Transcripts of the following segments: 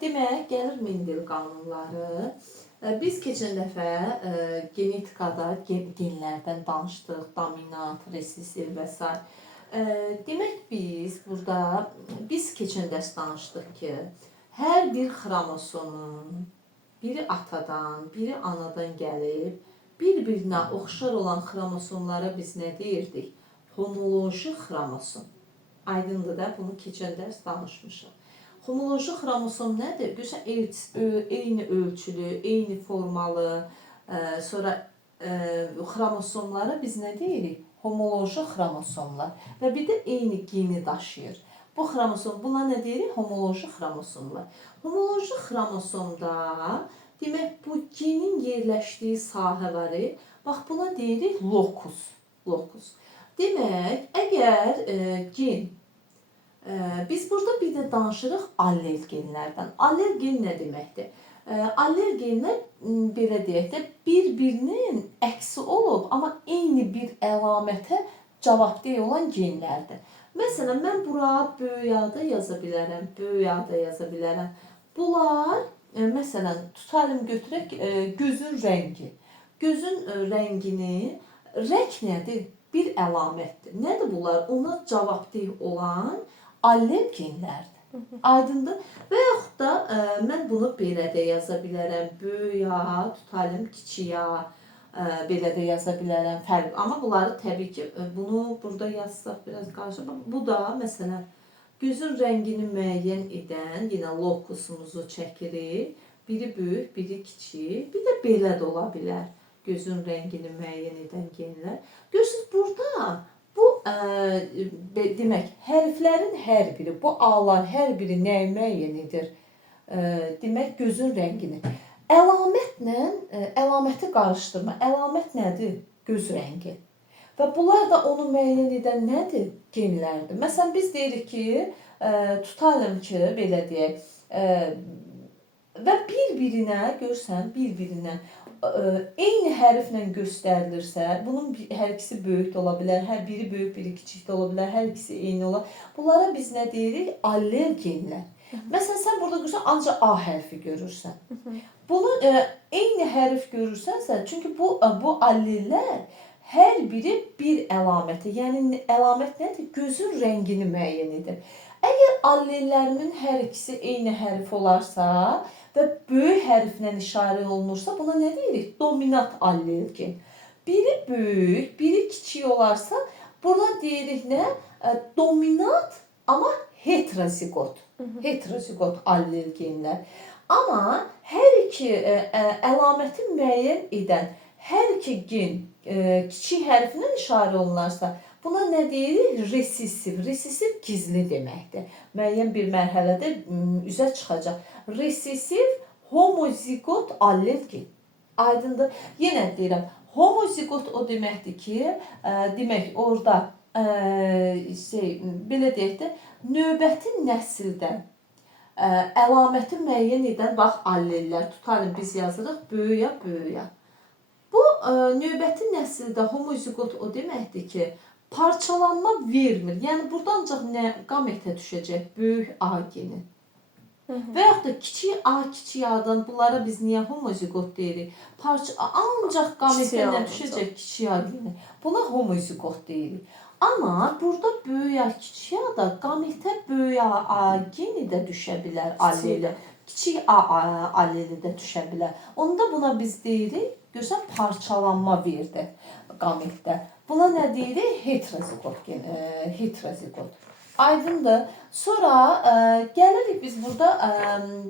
Demək, gəlir Mendel qanunları. Biz keçən dəfə genetikada genlərdən danışdıq, dominant, resessiv və s. Demək, biz keçən dərs danışdıq ki, hər bir xromosomun biri atadan, biri anadan gəlib, bir-birinə oxşar olan xromosomlara biz nə deyirdik? Homoloji xromosom. Aydındır da, bunu keçən dərs danışmışıq. Homoloji xromosom nədir? Görürsən, eyni ölçülü, eyni formalı, sonra xromosomlara biz nə deyirik? Homoloji xromosomlar. Və bir də eyni geni daşıyır. Bu xromosom, buna nə deyirik? Homoloji xromosomlar. Homoloji xromosomda, demək, bu genin yerləşdiyi sahə var. Bax, buna deyirik lokus. Demək, əgər gen, biz burada bir də danışırıq allel genlərdən. Allel gen nə deməkdir? Allel genlər, belə deyək də, bir-birinin əksi olub, amma eyni bir əlamətə cavabdeh olan genlərdir. Məsələn, mən bura böyük A-da yaza bilərəm, böyük A-da yaza bilərəm. Bunlar, məsələn, tutalım götürək gözün rəngi. Gözün rəngini, rəng nədir? Bir əlamətdir. Nədir bunlar? Ona cavabdeh olan allel genlərdir. Aydındır? Və yaxud da mən bunu belə də yaza bilərəm. Böyük A, tutalım kiçik A, belə də yaza bilərəm. Fərq. Amma bunları təbii ki, bunu burada yazsaq biraz qarşı. Bu da, məsələn, gözün rəngini müəyyən edən, yenə lokusumuzu çəkirik. Biri böyük, biri kiçik. Bir də belə də ola bilər. Gözün rəngini müəyyən edən genlər. Görürsünüz, burada bu, demək, hərflərin hər biri, bu A-lar hər biri nəyi müəyyən edir? Demək, gözün rəngini. Əlaməti qarışdırma. Əlamət nədir? Göz rəngi. Və bunlar da onu müəyyən edən nədir? Genlərdir. Məsələn, biz deyirik ki, tutalım ki, belə deyək, və bir-birinə, görürsən, bir-birinə eyni hərflə göstərilirsə, bunun hər ikisi böyük də ola bilər, hər biri böyük, biri kiçik də ola bilər, hər ikisi eyni ola. Bunlara biz nə deyirik? Allel genlər. Məsələn, sən burada görürsən, ancaq A hərfi görürsən. Bunu eyni hərf görürsənsə, çünki bu allellər hər biri bir əlaməti, yəni əlamət nədir? Gözün rəngini müəyyən edir. Əgər allellərinin hər ikisi eyni hərf olarsa və böyük hərflə işarə olunursa, buna nə deyirik? Dominant allel gen. Biri böyük, biri kiçik olarsa, buna deyirik nə? Dominant, amma heterozigot. Heterozigot allel genlər. Amma hər iki əlaməti müəyyən edən hər iki gen kiçik hərflə işarə olunarsa, buna nə deyirik? Resessiv. Resessiv gizli deməkdir. Müəyyən bir mərhələdə üzə çıxacaq. Resessiv homozigot allel gen. Aydındır. Yenə deyirəm, homozigot o deməkdir ki, demək orada belə deyək də, növbəti nəsildən əlaməti müəyyən edən, bax, allellər, tutalım biz yazırıq böyüyə, böyüyə. Bu, növbəti nəsildə homozigot o deməkdir ki, parçalanma vermir. Yəni, burada ancaq nə qametə düşəcək? Böyük A geni. Və yaxud da kiçik A, kiçik A-dan bunlara biz niyə homozigot deyirik? Ancaq qametə düşəcək kiçik A geni. Buna homozigot deyirik. Amma burada böyük A, kiçik A-da qametə böyük A geni də düşə bilər alleli. Kiçik A alleli də düşə bilər. Onda buna biz deyirik, görsən, parçalanma verdi qametdə. Buna nə deyirik? Heterozigot. Aydındır. Sonra gəlirik biz burada,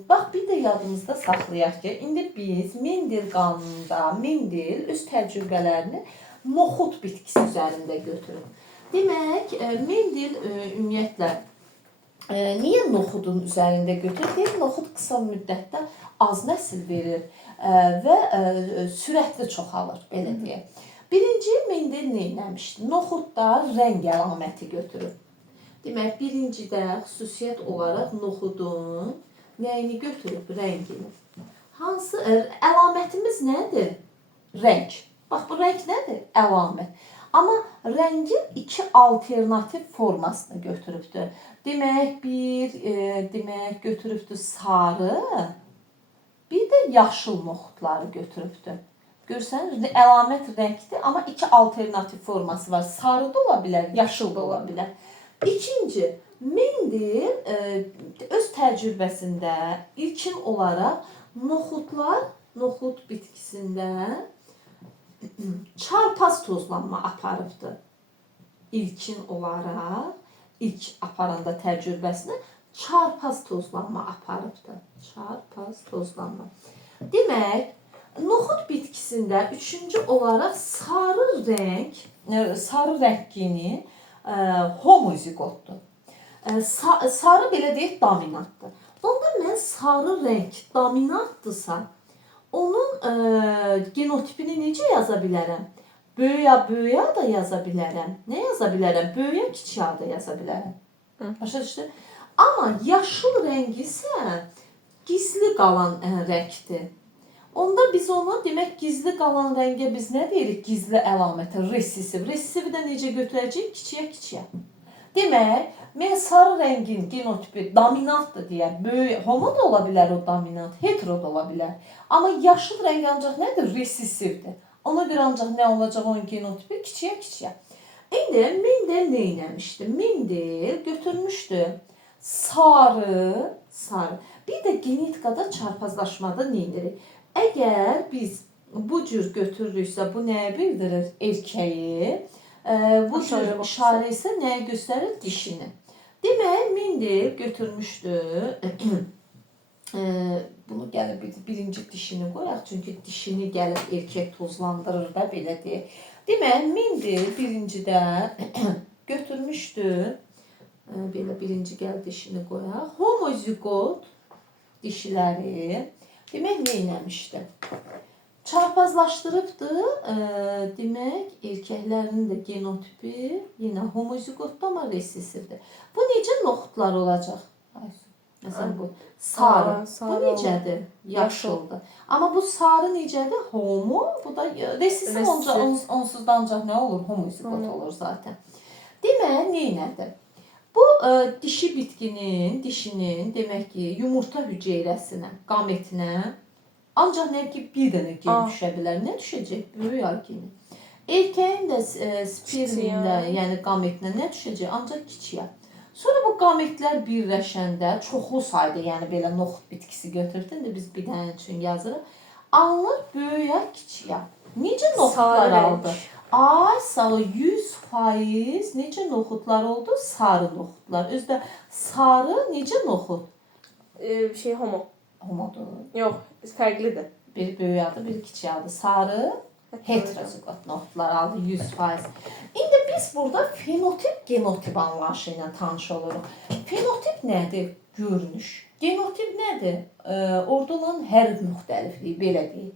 bax, bir də yadımızda saxlayaq ki, indi biz Mendel qanununda, Mendel öz təcrübələrini noxud bitkisi üzərində götürüb. Demək, Mendel ümumiyyətlə, niyə noxudun üzərində götürüb? Deyir, noxud qısa müddətdə az nəsil verir və sürətli çoxalır, belə deyək. Birinci Mendel nə etmişdi? Noxudda rəng əlaməti götürüb. Demək, birincidə xüsusiyyət olaraq noxudun nəyini götürüb? Rəngini. Hansı əlamətimiz nədir? Rəng. Bax, bu rəng nədir? Əlamət. Amma rəngin iki alternativ formasını götürübdür. Demək, demək götürübdür sarı, bir də yaşıl noxudları götürübdür. Görsəniz, əlamət rəngdir, amma iki alternativ forması var. Sarı da ola bilər, yaşıl da ola bilər. İkinci, Mendel öz təcrübəsində ilkin olaraq noxud bitkisində çarpaz tozlanma aparıbdır. İlkin olaraq, ilk aparanda təcrübəsində çarpaz tozlanma aparıbdır. Çarpaz tozlanma. Demək, noxud bitkisində üçüncü olaraq sarı rəng geni homozigotdur. Sarı belə deyək, dominantdır. Onda mən sarı rəng dominantdırsa, onun genotipini necə yaza bilərəm? Böyüyə da yaza bilərəm. Nə yaza bilərəm? Böyüyə kiçiyə da yaza bilərəm. Başa düşdün? Amma yaşıl rəng isə gizli qalan rəngdir. Onda biz ona demək gizli qalan rəngə biz nə deyirik? Gizli əlamətə, resesiv. Resesivi də necə götürəcəyik? Kiçiyə. Demək, mən sarı rəngin genotipi dominantdır deyək. Böyük, homo da ola bilər o dominant, hetero da ola bilər. Amma yaşıl rəng ancaq nədir? Resesivdir. Ona görə ancaq nə olacaq onun genotipi? Kiçiyə. İndi Mendel nə etmişdi? Mendel götürmüşdü sarı. Bir də genetikada çarpazlaşmada nə edirik? Əgər biz bu cür götürürüksə, bu nəyə bildirir? Erkəyi. Bu cür işarə isə nəyə göstərir? Dişini. Demək, Mendel götürmüşdü. Bunu gəlib birinci dişini qoyaq. Çünki dişini gəlib erkək tozlandırır da, belə deyək. Demək, Mendel birincidə götürmüşdü. Belə birinci gəl dişini qoyaq. Homozigot dişiləri. Demək, nə eləmişdi? Çarpazlaşdırıbdı. Demək, erkəklərin də genotipi yenə homozigotdur, amma resesivdir. Bu necə noxudlar olacaq? Məsələn, bu sarı. Bu necədir? Yaşıldır. Amma bu sarı necədir? Homo. Bu da resesiv onsuz da ancaq nə olur? Homozigot olur zaten. Demək, neynədir? Bu dişi bitkinin, dişinin demək ki, yumurta hüceyrəsinə, qametinə ancaq nə ki, bir dənə gen düşə bilər. Nə düşəcək? Böyük geni. Erkəyin də spermində, yəni qametinə nə düşəcək? Ancaq kiçiyə. Sonra bu qametlər birləşəndə çoxlu sayda, yəni belə noxud bitkisi götürübdür. İndi biz bir dənə üçün yazırıq. Alınır böyüyə, kiçiyə. Necə noxudlar aldı? Ay, sağ 100% necə noxudlar oldu? Sarı noxudlar. Özdə sarı necə noxud? Homo. Homodur. Yox, fərqlidir. Biri böyük adı, biri kiçik adı. Sarı heterozigot noxudlar aldı 100%. İndi biz burada fenotip, genotip anlayışı ilə tanış oluruq. Fenotip nədir? Görünüş. Genotip nədir? Orada olan hərf müxtəlifliyi, belə deyək.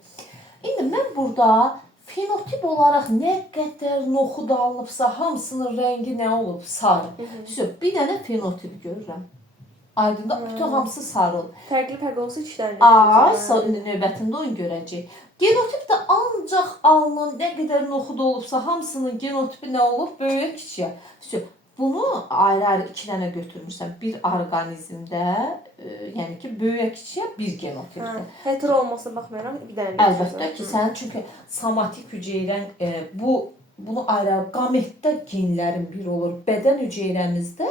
İndi mən burada fenotip olaraq nə qədər noxud alınıbsa, hamısının rəngi nə olub? Sarı. Bir dənə fenotip görürəm. Aydın'da bütün hamısı sarı olur. Fərqli olsa iki dənə. Növbətində onu görəcək. Genotip də ancaq alınan nə qədər noxud olubsa, hamısının genotipi nə olub? Böyüyə, kiçiyə. Bunu ayrı-ayrı iki dənə götürmüşsən. Bir orqanizmdə, yəni ki, böyüyə, kiçiyə bir genotipdir. Hetero olmasına baxmayaraq bir dənə. Əlbəttə ki, sənin çünki somatik hüceyrən bunu ayrı qametdə genlərin biri olur. Bədən hüceyrəmizdə,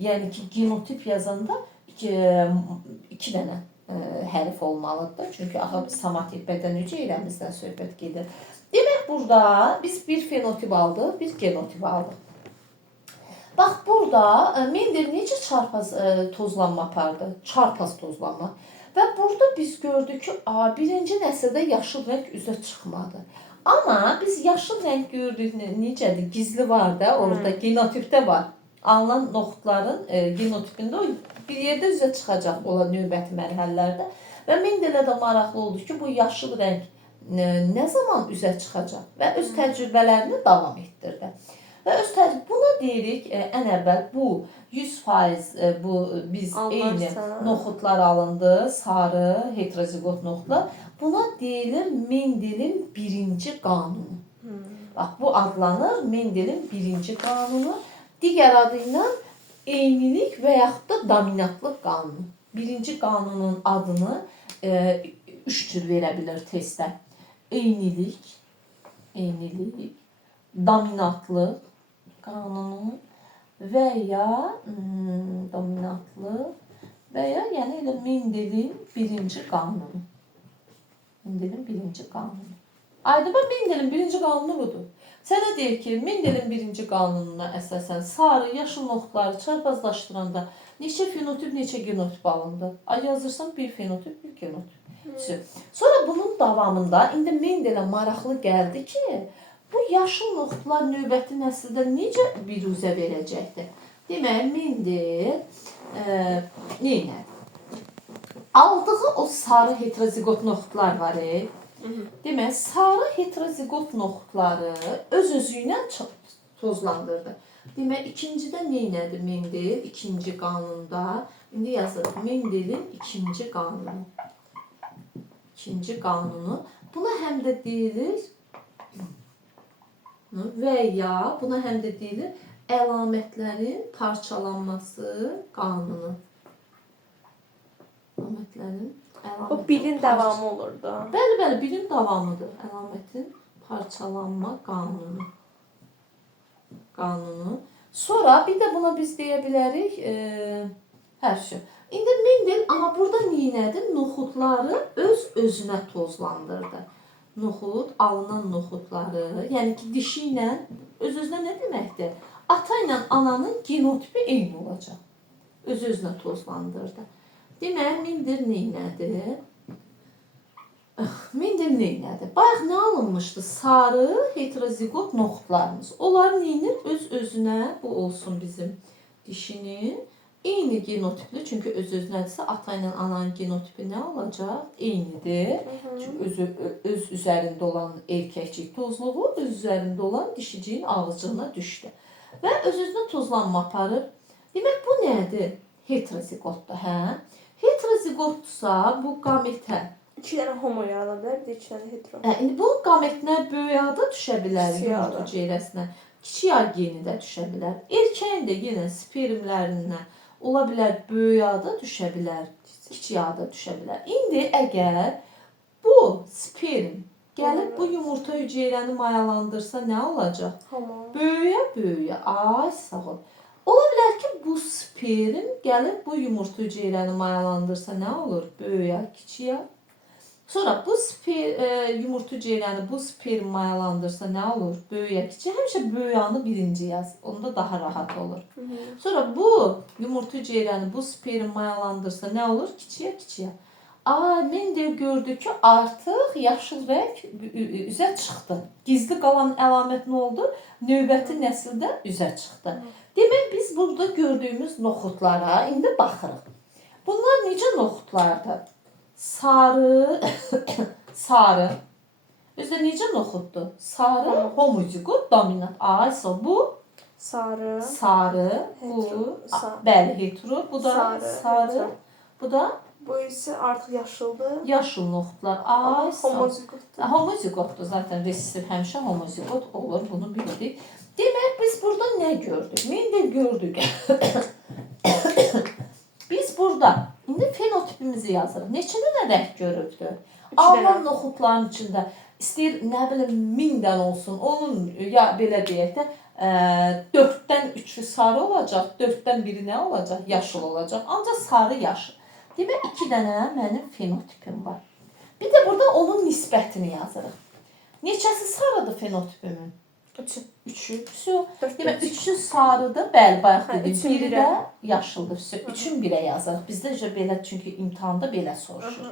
yəni ki, genotip yazanda iki dənə hərf olmalıdır. Çünki somatik bədən hüceyrəmizdən söhbət gedir. Demək, burada biz bir fenotip aldıq, bir genotip aldıq. Bax, burada Mendel necə çarpaz tozlanma apardı? Çarpaz tozlanma. Və burada biz gördük ki, birinci nəsildə yaşıl rəng üzə çıxmadı. Amma biz yaşıl rəng gördük, necədir? Gizli var da, orada genotipdə var. Alınan noxudların genotipində bir yerdə üzə çıxacaq olan növbəti mərhələlərdə. Və Mendelə də maraqlı oldu ki, bu yaşıl rəng nə zaman üzə çıxacaq və öz təcrübələrini davam etdirdi. Və buna deyirik, ən əvvəl bu 100% biz eyni noxudlar alındı, sarı, heterozigot noxudlar. Buna deyilir Mendelin birinci qanunu. Bax, bu adlanır Mendelin birinci qanunu. Digər adı ilə eynilik və yaxud da dominantlıq qanunu. Birinci qanunun adını 3 cür verə bilər testdə. Eynilik, dominantlıq qanunu və ya dominantlıq və ya yəni elə Mendelin birinci qanunu. Mendelin birinci qanunu. Aydın bax, Mendelin birinci qanunu budur. Sənə deyir ki, Mendelin birinci qanununa əsasən sarı, yaşıl notları çarpazlaşdıranda neçə fenotip, neçə genotip alındı? Ay yazırsan bir fenotip, bir genotip. Sonra bunun davamında indi Mendel'ə maraqlı gəldi ki, bu yaşıl notlar növbəti nəsildə necə biruzə verəcəkdir? Demək, Mendel neynədir? Aldığı o sarı heterozigot notlar var. Demək, sarı heterozigot notları öz-özüylə tozlandırdı. Demək, ikincidə neynədir Mendel? İkinci qanunda. İndi yazırıq Mendelin ikinci qanunu. İkinci qanunu. Buna həm də deyilir və ya buna həm də deyilir əlamətlərin parçalanması qanunu. Əlamətlərin O birin davamı olurdu. Bəli, birin davamıdır. Əlamətin parçalanma qanunu. Sonra bir də buna biz deyə bilərik hər şey. İndi Mendel amma burada neynədir? Noxudları öz-özünə tozlandırdı. Noxud, alınan noxudları, yəni ki, dişi ilə öz-özünə nə deməkdir? Ata ilə ananın genotipi eyni olacaq. Öz-özünə tozlandırdı. Demək, Mendel neynədir? Bayaq nə alınmışdı? Sarı heterozigot noxudlarımız. Onlar neynir? Öz-özünə, bu olsun bizim dişinin. Eyni genotipli, çünki öz-özünədirsə ata ilə ananın genotipi nə olacaq? Eynidir. Çünki öz üzərində olan erkəkcik tozluğu öz üzərində olan dişiciyin ağızcığına düşdü. Və öz-özünə tozlanma aparır. Demək, bu nədir? Heterozigotdur, hə? Heterozigotdursa bu qametə. 2 dənə homo yarana bilər, bir də 2 dənə hetero. İndi bu qametinə böyük ada düşə bilər, yumurta hüceyrəsinə. Kiçik A geni də düşə bilər. Erkəyin də yenə spermlərindən ola bilər böyük ada düşə bilər, kiçik ada düşə bilər. İndi əgər bu sperm gəlib bu yumurta hüceyrəni mayalandırsa nə olacaq? Homo. Böyüyə, ay sağ ol. Ola bilər ki, bu sperm gəlib bu yumurta hüceyrəni mayalandırsa nə olur? Böyüyə, kiçiyə. Sonra bu yumurta hüceyrəni bu sperm mayalandırsa nə olur? Böyüyə, kiçiyə. Həmişə böyüyanı birinci yaz. Onda daha rahat olur. Sonra bu yumurta hüceyrəni bu sperm mayalandırsa nə olur? Kiçiyə, kiçiyə. Mendel gördü ki, artıq yaşıl rəng üzə çıxdı. Gizli qalan əlamət nə oldu? Növbəti nəsildə üzə çıxdı. Demək, biz burada gördüyümüz noxudlara indi baxırıq. Bunlar necə noxudlardır? Sarı, özdə necə noxuddur? Sarı, homozigot, dominant. Bu sarı, bu, bəli, hetero, bu da sarı, bu da bu isə artıq yaşıldır. Yaşıl noxudlar. Homozigotdur. Homozigotdur. Zaten resistiv həmişə homozigot olur, bunu bildik. Demək, biz burada nə gördük? Mendel gördük. Biz burada indi fenotipimizi yazırıq. Neçə dənə rəng görübdür? Alınan noxudların içində istəyir, nə bilim, 1000 dənə olsun. Onun, ya belə deyək də, 4-dən 3-ü sarı olacaq, 4-dən biri nə olacaq? Yaşıl olacaq. Ancaq sarı yaşıl. Demək, 2 dənə mənim fenotipim var. Bir də burada onun nisbətini yazırıq. Neçəsi sarıdır fenotipimin? 3'ü. Demək, 3'ü sarıdır. Bəli, bayaq dedim. Biri də yaşıldır. 3'ün 1'ə yazırıq. Bizdə belə, çünki imtahanda belə soruşur.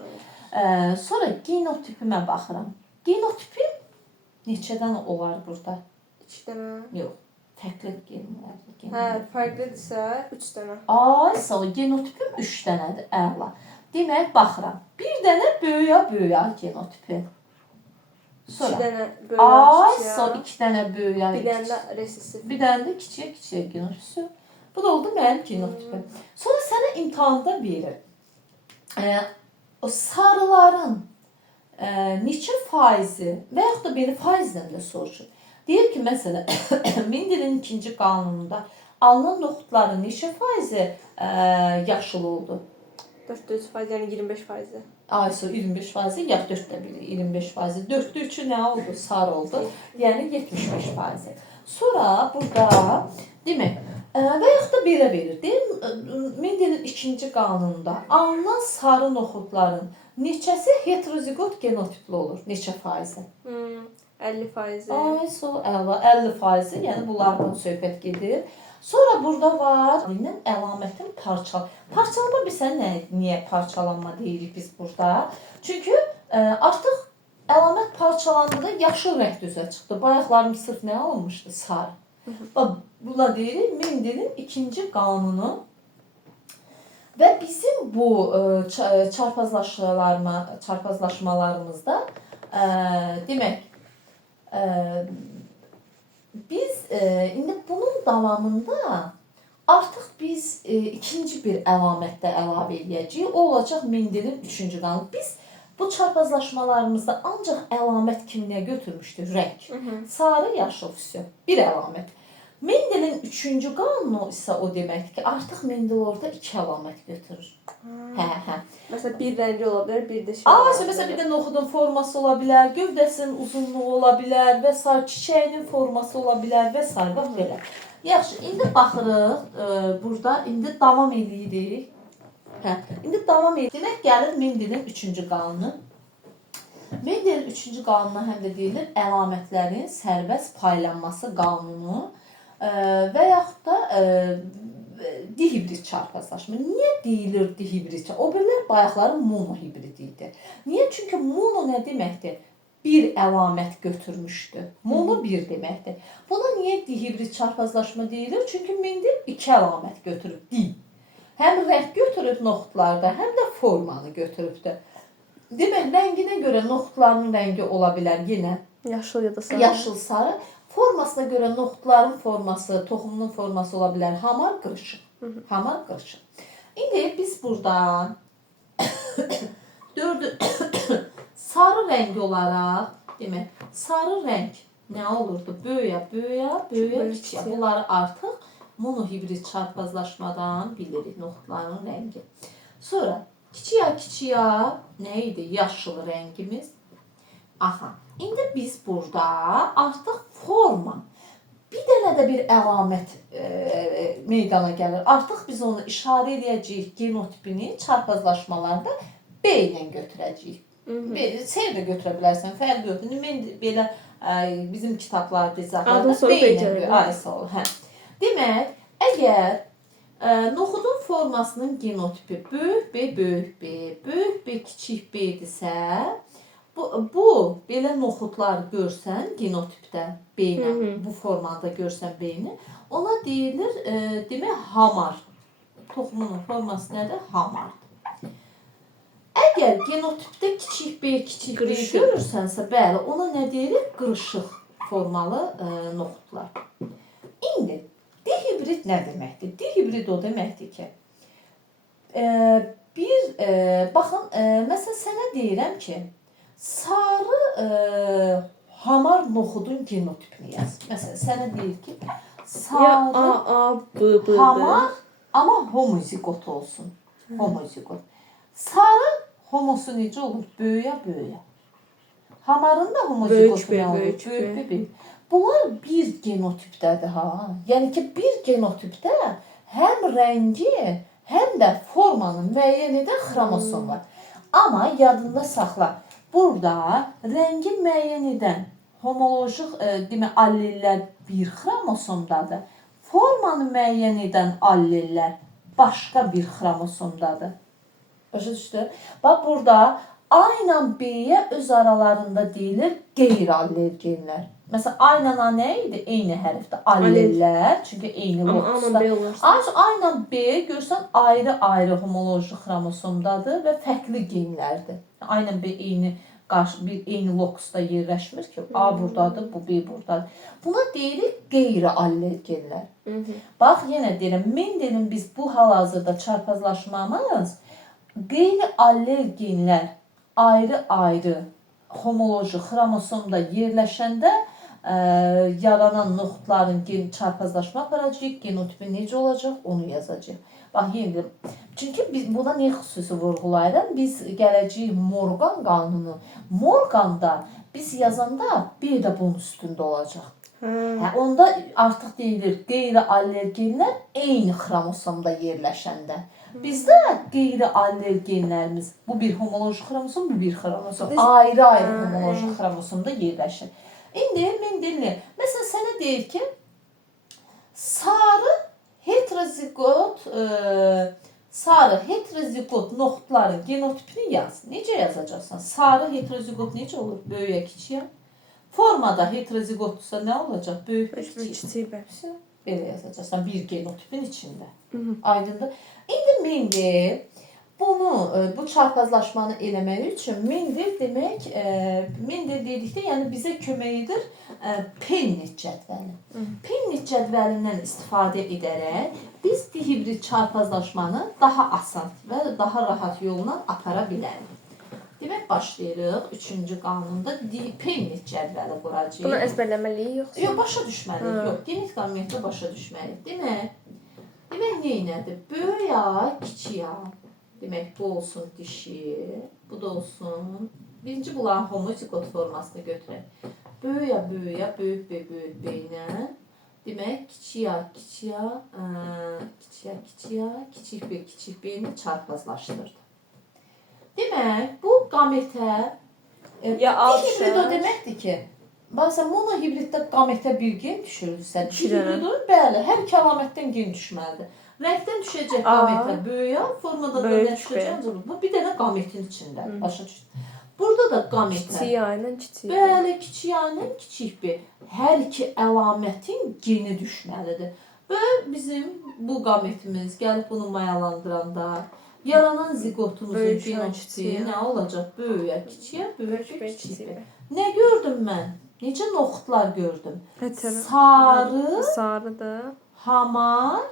Sonra genotipimə baxıram. Genotipim neçədən olar burada? 2 dənə. Yox. Fərqli genlər. Hə, fərqlidirsə 3 dənə. Sağ ol. Genotipim 3 dənədir. Əla. Demək, baxıram. Bir dənə böyüyə genotipi. 2 dənə böyüyə, 2 dənə böyüyə. Bir dənə də resistiv. Bir dənə də kiçiyə genotipi. Bu da oldu mənim genotipim. Sonra sənə imtahanda verir. O sarıların neçə faizi və yaxud da belə faizlə də soruşur. Deyir ki, məsələn, Mendelin ikinci qanununda alınan noxudların neçə faizi yaşıl oldu? 4%, yəni 25%. Aysu 25%, ya 4də biri 25%. 4də 3-ü nə oldu? Sarı oldu. Yəni 75%. Sonra burada demək və yaxud da belə verir. Deyir, Mendelin ikinci qanununda alınan sarı noxudların neçəsi heterozigot genotipli olur? Neçə faizi? 50%. Aysu, 50%, yəni bunlardan söhbət gedir. Sonra burada var, əlamətin parçalanma bilsən niyə parçalanma deyirik biz burada? Çünki artıq əlamət parçalandıqda yaşıl rəng üzə çıxdı. Bayaqlarım sırf nə olmuşdu? Sarı. Buna deyirik Mendelin ikinci qanunu və bizim bu çarpazlaşmalarımızda demək biz indi bunun davamında artıq biz ikinci bir əlamət də əlavə edəcəyik. O olacaq Mendelin üçüncü qanunu. Biz bu çarpazlaşmalarımızda ancaq əlamət kimi nə götürmüşdür? Rəng. Sarı, yaşıl, vəsə. Bir əlamət. Mendelin üçüncü qanunu isə o deməkdir ki, artıq Mendel orada iki əlamət götürür. Hə. Məsələn, bir rəngi ola bilər, bir də şey ola bilər. Məsələn, bir də noxudun forması ola bilər, gövdəsinin uzunluğu ola bilər və s. çiçəyinin forması ola bilər və s. Bax belə. Yaxşı, indi baxırıq, burada indi davam edirik. İndi davam edirik. Demək gəlir Mendelin üçüncü qanunu. Mendelin üçüncü qanununa həm də deyilir əlamətlərin sərbəst paylanması qanunu və yaxud da dihibrid çarpazlaşma. Niyə deyilir dihibrid? O birilər bayaqları monohibrid idi. Niyə? Çünki mono nə deməkdir? Bir əlamət götürmüşdü. Mono bir deməkdir. Buna niyə dihibrid çarpazlaşma deyilir? Çünki Mendel iki əlamət götürüb. Di. Həm rəng götürüb noxudlarda, həm də formanı götürübdür. Demək, rənginə görə noxudların rəngi ola bilər yenə yaşıl ya da sarı. Yaşıl, sarı. Formasına görə noxudların forması, toxumunun forması ola bilər hamar, qırışıq. Hamar, qırışıq. İndi biz burada sarı rəng olaraq, demək, sarı rəng nə olurdu? Böyüyə, kiçiyə. Bunları artıq monohibrid çarpazlaşmadan bilirik noxudların rəngi. Sonra kiçiyə nə idi? Yaşıl rəngimiz. Aha. İndi biz burada artıq forma, bir dənə də bir əlamət meydana gəlir. Artıq biz onu işarə edəcəyik genotipini çarpazlaşmalarda B ilə götürəcəyik. C də götürə bilərsən, fərqi yoxdur. Mən belə bizim kitablarda izahlarda B ilə demək, əgər noxudun formasının genotipi böyük B, böyük B, böyük B, kiçik B-dirsə, bu belə noxudlar görsən genotipdə B-nə, bu formada görsən B-ni, ona deyilir, demək, hamar. Toxumunun forması nədir? Hamardır. Əgər genotipdə kiçik B görürsənsə, bəli, ona nə deyilir? Qırışıq formalı noxudlar. İndi, dihibrid nə deməkdir? Dihibrid o deməkdir ki, baxın, məsələn, sənə deyirəm ki, sarı hamar noxudun genotipini yaz. Məsələn, sənə deyir ki, sarı hamar, amma homozigot olsun. Homozigot. Sarı homosu necə olur? Böyüyə. Hamarın da homozigotu nə olur? Böyük. Bunlar bir genotipdədir ha. Yəni ki, bir genotipdə həm rəngi, həm də formanın müəyyən edən xromosom var. Amma yadında saxla. Burada rəngi müəyyən edən homolojik allellər bir xromosomdadır. Formanı müəyyən edən allellər başqa bir xromosomdadır. Başa düşdü? Bax, burada A ilə B-yə öz aralarında deyilir qeyri-allergenlər. Məsələn, A ilə A nə idi? Eyni hərfdə allellər, çünki eyni lokusda. A ilə B görsən ayrı-ayrı homoloji xromosomdadır və fərqli genlərdir. A ilə B eyni lokusda yerləşmir ki, A buradadır, bu B buradadır. Buna deyirik qeyri-allergenlər. Bax, yenə deyirəm, Mendelin biz bu hal-hazırda çarpazlaşmamız qeyri-allergenlər ayrı-ayrı homoloji xromosomda yerləşəndə yaranan noxudların gen çarpazlaşma aparacağıq, genotipi necə olacaq, onu yazacağıq. Bax, yenə çünki biz buna nə xüsusi vurğulayıram? Biz gələcəyik Morgan qanunu. Morganda biz yazanda bir də bunun üstündə olacaq. Onda artıq deyilir qeyri-allergenlər eyni xromosomda yerləşəndə. Bizdə qeyri-allergenlərimiz bu bir homoloji xromosom, bu bir xromosom. Ayrı-ayrı homoloji xromosomda yerləşir. İndi Mendel məsələn sənə deyir ki, sarı heterozigot noxudların genotipini yaz. Necə yazacaqsan? Sarı heterozigot necə olur? Böyüyə, kiçiyə. Formada heterozigotsa nə olacaq? Böyük, kiçik. Belə yazacaqsan bir genotipin içində. Aydındır. İndi Mendel bu çarpazlaşmanı eləmək üçün Mendel demək, Mendel dedikdə yəni bizə kömək edir Punnett cədvəli. Punnett cədvəlindən istifadə edərək biz dihibrid çarpazlaşmanı daha asan və daha rahat yolla apara bilərik. Demək başlayırıq 3-cü qanunda Punnett cədvəli quracağıq. Bunu əzbərləməliyik yoxsa? Yox, başa düşməliyik. Yox, genetik ümumiyyətlə başa düşməliyik. Demək neynədir? Böyük A, kiçik A. Demək bu olsun dişi, bu da olsun. Birinci bunların homozigot formasını götürək. Böyük A, böyük B ilə. Demək kiçik A, kiçik A, kiçik B ilə çarpazlaşdırdı. Demək, bu qametə dihibrid o deməkdir ki, baxsan monohibriddə qametə bir gen düşürürsə, dihibrid bəli, hər iki əlamətdən gen düşməlidir. Rəngdən düşəcək qametə böyüyə, formadan da nə düşəcək? Bu bir dənə qametin içində, başa düşdün. Burada da qametə kiçik A ilə kiçik B. Bəli, kiçik A ilə kiçik B. Hər iki əlamətin geni düşməlidir. Və bizim bu qametimiz gəlib bunu mayalandıranda yaranan zigotumuzun genotipi nə olacaq? Böyüyə, kiçiyə, böyüyə, kiçiyə. Nə gördüm mən? Necə noxudlar gördüm? Sarı, hamar,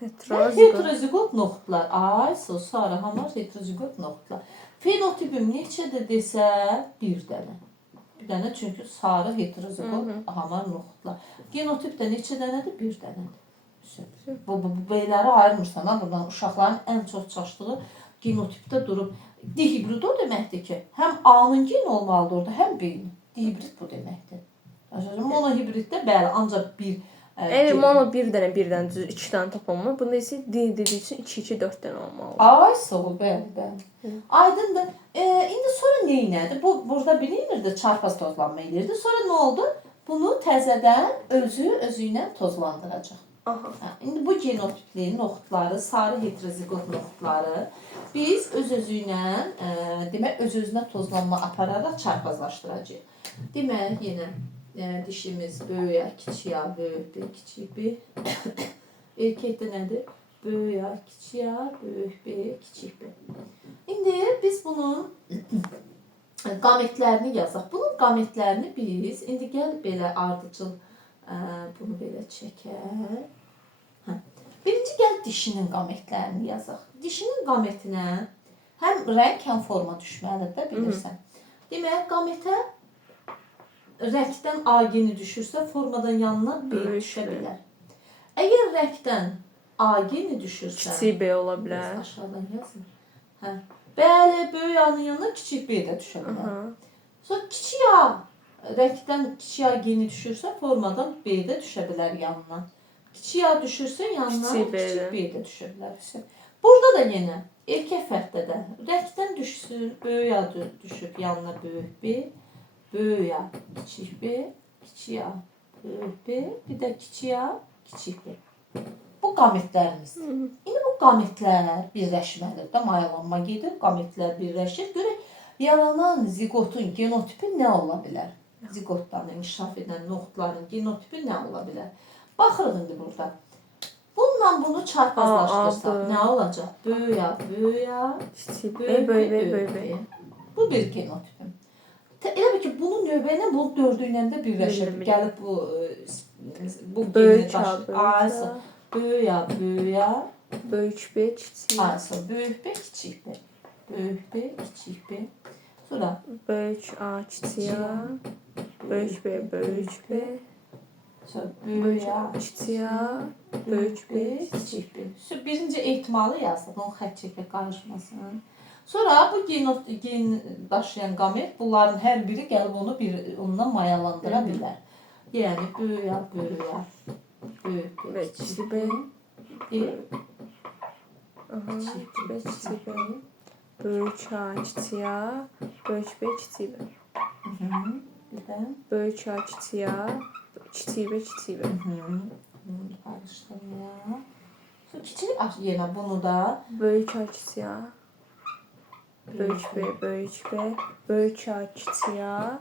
heterozigot noxudlar. Sarı, hamar, heterozigot noxudlar. Fenotipim neçədir desə, bir dənə. Bir dənə çünki sarı, heterozigot, hamar noxudlar. Genotip də neçə dənədir? Bir dənədir. Bu beyləri ayırmırsan ha buradan. Uşaqların ən çox çaşdığı genotipdə durub. Dihibrid o deməkdir ki, həm A-nın geni olmalıdır orada, həm B-nin. Dihibrid bu deməkdir. Monohibriddə bəli, ancaq bir mono bir dənə düz 2 dənə tapılmır. Bunda isə dediyi üçün 2 4 dənə olmalıdır. Sağ ol, bəli. Aydındır. İndi sonra nə elədi? Bu burada bilinirdi, çarpaz tozlanma eləyirdi. Sonra nə oldu? Bunu təzədən özü ilə tozlandıracaq. İndi bu genotipli noxudları, sarı heterozigot noxudları biz öz-özü ilə, demək, öz-özünə tozlanma apararaq çarpazlaşdıracağıq. Demək, yenə dişimiz böyük A, kiçik A, böyük B, kiçik B. Erkəkdə nədir? Böyük A, kiçik A, böyük B, kiçik B. İndi biz bunun qametlərini yazaq. Bunun qametlərini biz, indi gəl belə ardıcıl bunu belə çəkək. Birinci gəl dişinin qametlərini yazaq. Dişinin qametinə həm rəng, həm forma düşməlidir də, bilirsən. Demək, qametə rəngdən A geni düşürsə, formadan yanına B düşə bilər. Əgər rəngdən A geni düşürsə, kiçik B ola bilər. Aşağıdan yazın. Bəli, böyük A-nın yanına kiçik B də düşə bilər. Sonra kiçik A rəngdən kiçik A geni düşürsə, formadan B də düşə bilər yanına. Kiçik A düşürsə, yanına kiçik B də düşə bilər. Burada da yenə erkək fərddə də rəngdən düşsün, böyük A düşüb yanına böyük B, böyük A, kiçik B, kiçik A, böyük B, bir də kiçik A, kiçik B. Bu qametlərimiz. İndi bu qametlər birləşməlidir də, mayalanma gedir, qametlər birləşir. Görək yaranan zigotun genotipi nə ola bilər? Zigotların inkişaf edən noxudların genotipi nə ola bilər? Baxırıq indi burada. Bununla bunu çarpazlaşdırsaq nə olacaq? Böyük A, kiçik B, böyük B. Bu bir genotipim. Elə bir ki, bunu növbə ilə bunun dördü ilə də birləşir. Gəlib bu geni daşıyır. Böyük A, böyük B, kiçik A. Böyük B, kiçik B. Böyük B, kiçik B. Sonra böyük A, kiçik A. böyük B, böyük B. Sonra Böyük böyük A, kiçik A, böyük B, kiçik B. Birinci ehtimalı yazdım, onun xətt çəkə qarışmasın. Sonra bu gen daşıyan qamet, bunların hər biri gəlib onu ondan mayalandıra bilər. Yəni böyük A, böyük A, böyük B, kiçik B, Kiçik B, kiçik B. Böyük A, kiçik A, böyük B, kiçik B. Böyük A, kiçik A, kiçik B, kiçik B. Qarışdırma. Kiçik yenə bunu da Böyük A, kiçik A. Böyük B, böyük B. Böyük A, kiçik A.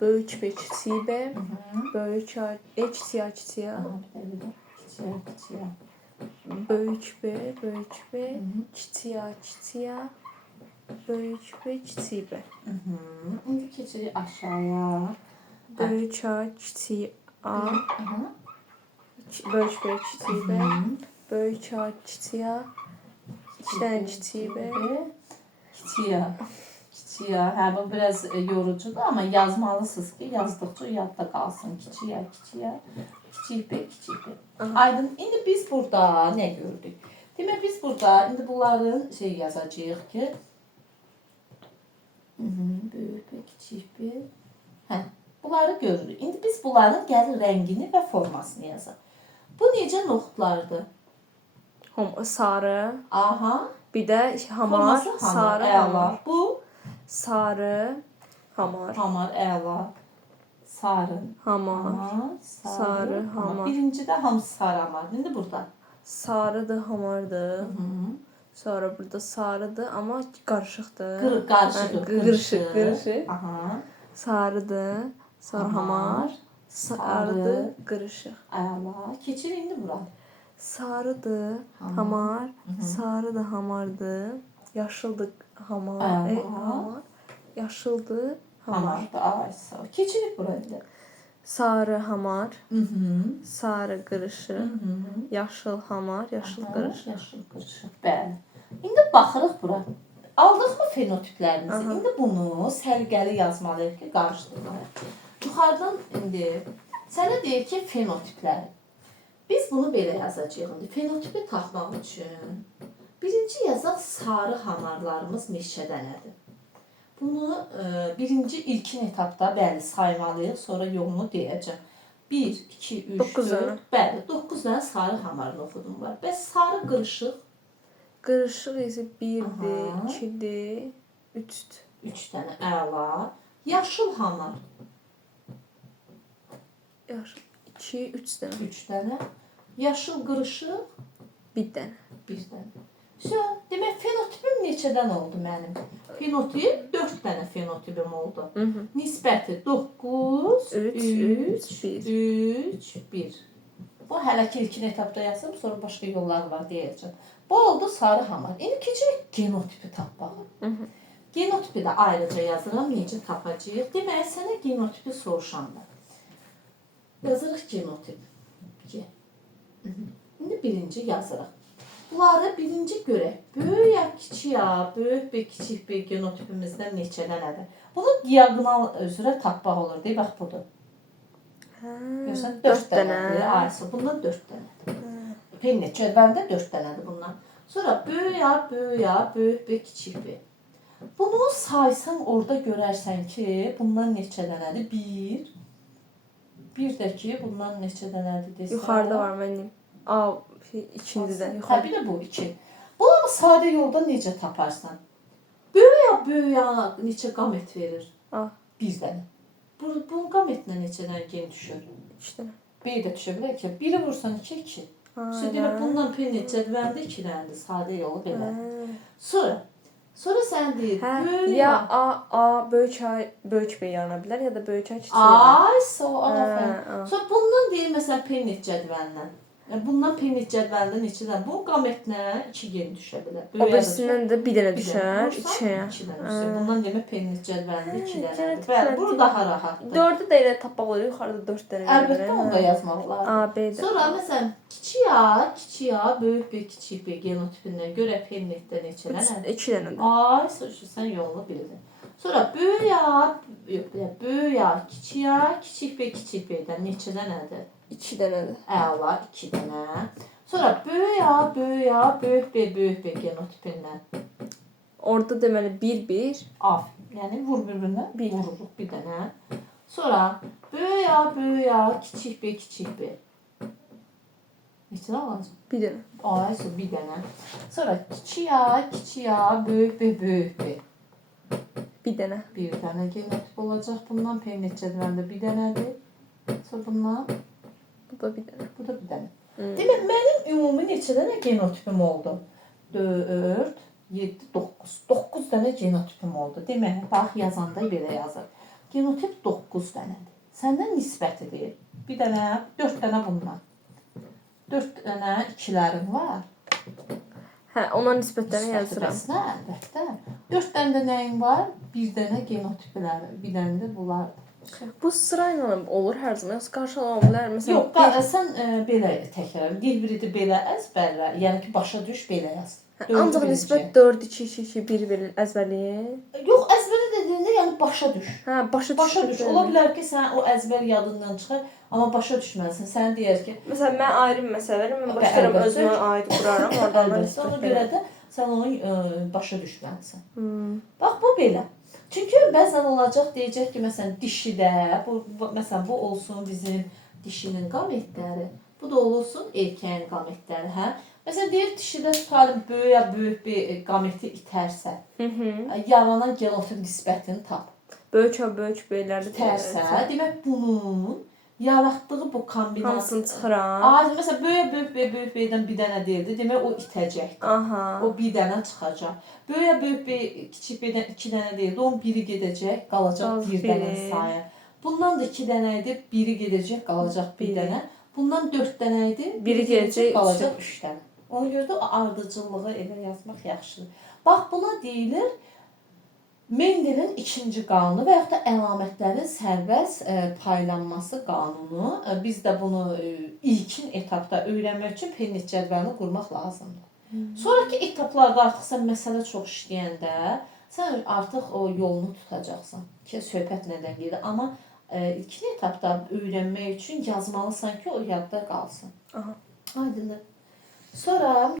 Böyük B, kiçik B. Böyük A, kiçik A, kiçik A. Böyük B, böyük B. Kiçik A, kiçik A. Böyük B, kiçik B. İndi keçirik aşağıya. Böyük A, kiçik A. Böyük B, kiçik B. Böyük A, kiçik A. İki dənə kiçik B. Kiçik A. Kiçik A. Hə, bu biraz yorucudur, amma yazmalısınız ki, yazdıqca yadda qalsın. Kiçik A, kiçik A. Kiçik B, kiçik B. Aydın. İndi biz burada nə gördük? Demək, biz burada indi bunların yazacağıq ki, böyük B, kiçik B. Hə, bunları görürük. İndi biz bunların gəlir rəngini və formasını yazaq. Bu necə noxudlardır? Sarı. Aha. Bir də hamar, Forması sarı, əla. hamar. Bu Sarı, hamar. hamar, əla. Sarı. Hamar. Sarı, hamar. Birincidə hamısı sarı hamar. İndi burada. Sarıdır, hamardır. Sonra burada sarıdır, amma qarışıqdır. Qarışıq. Qırışıq. Aha. Sarıdır, sarı hamar. Sarıdır, qırışıq. Əla. Keçir indi bura. Sarıdır, hamar. Sarıdır, hamardır. Yaşıldır, hamar. Hamar. Yaşıldır, hamar. Ay, sağ ol. Keçirik bura indi. Sarı hamar. Sarı qırışıq. Yaşıl hamar, yaşıl qırışıq. Yaşıl qırışıq. Bəli. İndi baxırıq bura. Aldıqmı fenotiplərimizi? İndi bunu sərgəli yazmalıyıq ki, qarışdırmalıyıq. Yuxarıdan indi sənə deyir ki, fenotiplər. Biz bunu belə yazacağıq indi. Fenotipi tapmaq üçün birinci yazaq sarı hamarlarımız neçə dənədir? Bunu birinci ilkin etapda bəli saymalıyıq, sonra yolunu deyəcəm. 1, 2, 3, 9 4, dənə. bəli, 9 dənə sarı hamarını oxudum var. Bəs sarı qırışıq Qırışıq isə 1-dir, 2-dir, 3-dür. 3 dənə, əla. Yaşıl hamar Yaşıl 2, 3 dənə. 3 dənə. Yaşıl qırışıq 1 dənə. 1 dənə. Demək, fenotipim neçədən oldu mənim? Fenotip 4 dənə fenotipim oldu. Nisbəti 9, 3, 1. Bu hələ ki ilkin etapda yazsam, sonra başqa yollar var deyəcəm. Bu oldu sarı hamar. İndi keçirik genotipi tapmağa. Genotipi də ayrıca yazıram, necə tapacağıq. Demək, sənə genotipi soruşanda. Yazırıq genotip. İndi birinci yazırıq. Bunları birinci görək. Böyük ya, kiçik ya, böyük B, kiçik B genotipimizdən neçə dənədir? Bunu diagonal üzrə tapmaq olur. Deyək, bax budur. Görürsən, 4 dənədir. Aysa, bundan 4 dənədir. Pennet cədvəlində 4 dənədir bundan. Sonra böyük ya, böyük B, kiçik B. Bunu saysan orada görərsən ki, bundan neçə dənədir? 1. Bir də ki, bundan neçə dənədir desən? Yuxarıda var mənim. A, ikincidən Hə, yuxarı. bir də bu 2. Bunları sadə yolda necə taparsan? Böyük ya neçə qamet verir? A. 1 dənə. Bunun qametinə neçə dənə gen düşür? 2 dənə. B də düşə bilər ki, 1-i vursan 2, 2. Demək, bundan pennet cədvəlində 2 dənədir, sadə yolu belə. Sonra sən deyir, böyük ya A, böyük A, böyük B yana bilər, ya da böyük A, kiçik B. Ay, sonra bundan deyir, məsələn, pennet cədvəlindən. Bundan pennet cədvəlində neçə dənə? Bu qametinə 2 gen düşə bilər. O birisindən də 1 dənə düşər, 2. Bundan demək pennet cədvəlində 2 dənədir. Bəli, bunu daha rahatdır. 4-ü də elə tapmaq olur, yuxarıda 4 dənə verir. Əlbəttə, onu da yazmaq lazım. A, B də. Sonra məsələn, kiçik A, böyük B, kiçik B genotipindən görə pennetdə neçə dənədir? 2 dənədir. Ay, sən yolunu bildin. Sonra böyük A, yox, böyük A, kiçik A, kiçik B, kiçik B-dən neçə dənədir? 2 dənədir. Əla, 2 dənə. Sonra böyük A, böyük A, böyük B genotipindən. Orada deməli 1 1 Af, yəni vur bir-birinə, Bir. vururuq bir dənə. Sonra böyük A, kiçik B, kiçik B. Neçə dənə alacaq? 1 dənə. Aysa bir dənə. Sonra kiçik A, böyük B. 1 dənə. Bir dənə genotip olacaq bundan. P neçədirəndə bir dənədir. Sonra bundan, Bu da 1 dənə. bu da bir dənə. Demək, mənim ümumi neçə dənə genotipim oldu? 4, 7, 9. 9 dənə genotipim oldu. Demək, bax, yazanda belə yazır. Genotip 9 dənədir. Səndən nisbətidir. Bir dənə, 4 dənə bundan. 4 dənə ikilərim var. Hə, ona nisbətlərini yazıram. Nisbətlərinə, əlbəttə. 4 dənə də nəyin var? Bir dənə genotipləri. Bir dənə də bunlar. Bu sırayla olur hər zaman. Yoxsa qarşılama bilər. Məsələn, Yox, sən belə təkrar. Bir-biri belə əzbərlə. Yəni ki, başa düş, belə yaz. ancaq nisbət 4 2 2 2 1 1 əzbərliyin. Yox, əzbərə dediyində yəni başa düş. Hə, başa düş. Ola bilər ki, sən o əzbər yadından çıxar, amma başa düşməlisən. Sən deyər ki, Məsələn, mən ayrı bir məsələlər, mən başlaram özümə aid quraram, oradan da əlbəttə, ona görə də sən onu başa düşməlisən. Hmm. Bax, bu belə. Çünki bəzən olacaq, deyəcək ki, məsələn, dişidə, məsələn, bu olsun bizim dişinin qametləri, bu da olsun erkəyin qametləri, hə? Məsələn, deyir, dişidə tutalım böyük bir qameti itərsə, yaranan genotip nisbətini tap. Böyük A, böyük B-lərdə İtərsə, demək, bunun yaratdığı bu kombinasiya... hamısını çıxıram. Məsələn, böyük B-dən bir dənə deyildi, demək, o itəcəkdir. Aha. O bir dənə çıxacaq. Böyük B, kiçik B-dən 2 dənə deyildi, onun biri gedəcək, qalacaq bir dənə sayı. Bundan da 2 dənə idi, biri gedəcək, qalacaq bir dənə. Bundan 4 dənə idi, biri gedəcək, qalacaq 3 dənə. Ona görə də ardıcıllığı elə yazmaq yaxşıdır. Bax, buna deyilir Mendelin ikinci qanunu və yaxud da əlamətlərin sərbəst paylanması qanunu. Biz də bunu ilkin etapda öyrənmək üçün Pennet cədvəlini qurmaq lazımdır. Sonraki etaplarda artıq sən məsələ çox işləyəndə, sən artıq o yolunu tutacaqsan ki, söhbət nədən gedir. Amma ilkin etapda öyrənmək üçün yazmalısan ki, o yadda qalsın. Aha. Aydındır. Sonra